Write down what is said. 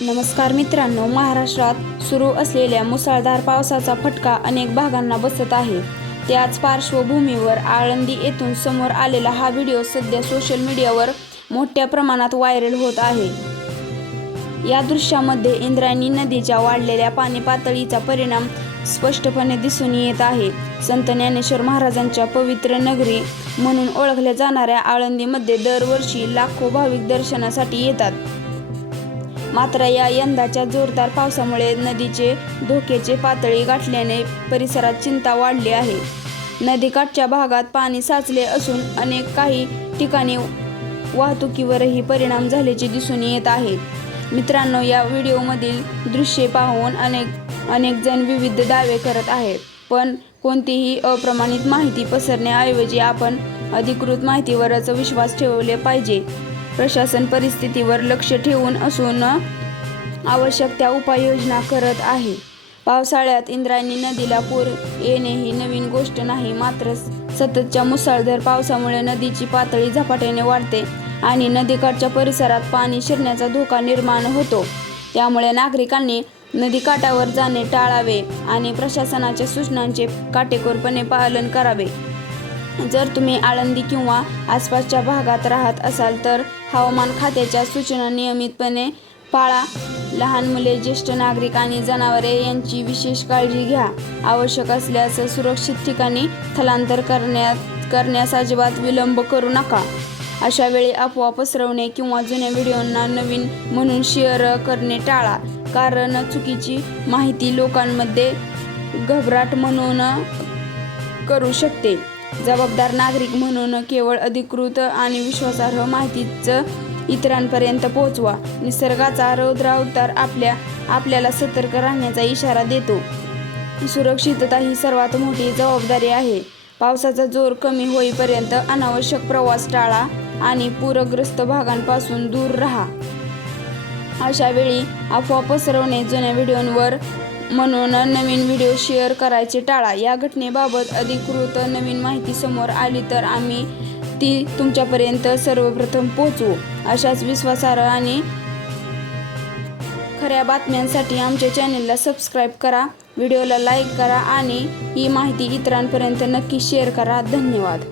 नमस्कार मित्रांनो, महाराष्ट्रात सुरू असलेल्या मुसळधार पावसाचा फटका अनेक भागांना बसत आहे. त्याच पार्श्वभूमीवर आळंदी येथून समोर आलेला हा व्हिडिओ सध्या सोशल मीडियावर मोठ्या प्रमाणात व्हायरल होत आहे. या दृश्यामध्ये इंद्रायणी नदीच्या वाढलेल्या पाणी पातळीचा परिणाम स्पष्टपणे दिसून येत आहे. संत ज्ञानेश्वर महाराजांच्या पवित्र नगरी म्हणून ओळखल्या जाणाऱ्या आळंदीमध्ये दरवर्षी लाखो भाविक दर्शनासाठी येतात. मात्र यंदाच्या जोरदार पावसामुळे नदीचे धोक्याची पातळी गाठल्याने परिसरात चिंता वाढली आहे. नदीकाठच्या भागात पाणी साचले असून काही ठिकाणी वाहतुकीवरही परिणाम झाल्याचे दिसून येत आहे. मित्रांनो, या व्हिडिओमधील दृश्ये पाहून अनेक जण विविध दावे करत आहेत, पण कोणतीही अप्रमाणित माहिती पसरण्याऐवजी आपण अधिकृत माहितीवरच विश्वास ठेवले पाहिजे. प्रशासन परिस्थितीवर लक्ष ठेवून असून आवश्यक त्या उपाययोजना करत आहे. पावसाळ्यात इंद्रायणी नदीला पूर येणे ही नवीन गोष्ट नाही, मात्र सततच्या मुसळधार पावसामुळे नदीची पातळी झपाट्याने वाढते आणि नदीकाठच्या परिसरात पाणी शिरण्याचा धोका निर्माण होतो. त्यामुळे नागरिकांनी नदीकाठावर जाणे टाळावे आणि प्रशासनाच्या सूचनांचे काटेकोरपणे पालन करावे. जर तुम्ही आळंदी किंवा आसपासच्या भागात राहत असाल तर हवामान खात्याच्या सूचना नियमितपणे पाळा. लहान मुले, ज्येष्ठ नागरिक आणि जनावरे यांची विशेष काळजी घ्या. आवश्यक असल्यास सुरक्षित ठिकाणी स्थलांतर करण्यास अजिबात विलंब करू नका. अशा वेळी अफवा पसरवणे किंवा जुन्या व्हिडिओंना नवीन म्हणून शेअर करणे टाळा, कारण चुकीची माहिती लोकांमध्ये घबराट म्हणून करू शकते. जबाबदार नागरिक म्हणून केवळ अधिकृत आणि विश्वासार्ह माहितीच इतरांपर्यंत पोहोचवा. निसर्गाचा रौद्र अवतार आपल्याला सतर्क राहण्याचा इशारा देतो. सुरक्षितता ही सर्वात मोठी जबाबदारी आहे. पावसाचा जोर कमी होईपर्यंत अनावश्यक प्रवास टाळा आणि पूरग्रस्त भागांपासून दूर राहा. अशा वेळी अफवा पसरवणे, जुन्या व्हिडिओंवर म्हणून नवीन व्हिडिओ शेअर करायचे टाळा. या घटनेबाबत अधिकृत नवीन माहिती समोर आली तर आम्ही ती तुमच्यापर्यंत सर्वप्रथम पोहोचवू. अशाच विश्वासार्ह आणि खऱ्या बातम्यांसाठी आमच्या चॅनेलला सबस्क्राईब करा, व्हिडिओला लाईक करा आणि ही माहिती इतरांपर्यंत नक्की शेअर करा. धन्यवाद.